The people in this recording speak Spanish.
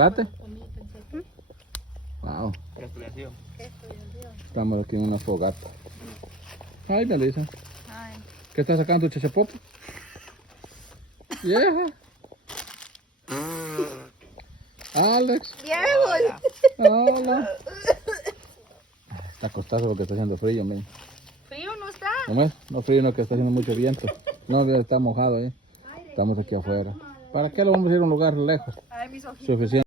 ¿Date? Wow. Estamos aquí en una fogata. Ay, Melissa. ¿Qué estás sacando, chachapote? Vieja. Alex. Hola. Está acostado porque está haciendo frío, men. ¿Frío no está? No frío, no, que está haciendo mucho viento. No, está mojado, Estamos aquí afuera. ¿Para qué lo vamos a ir a un lugar lejos? Ay, mis ojitos. Suficiente.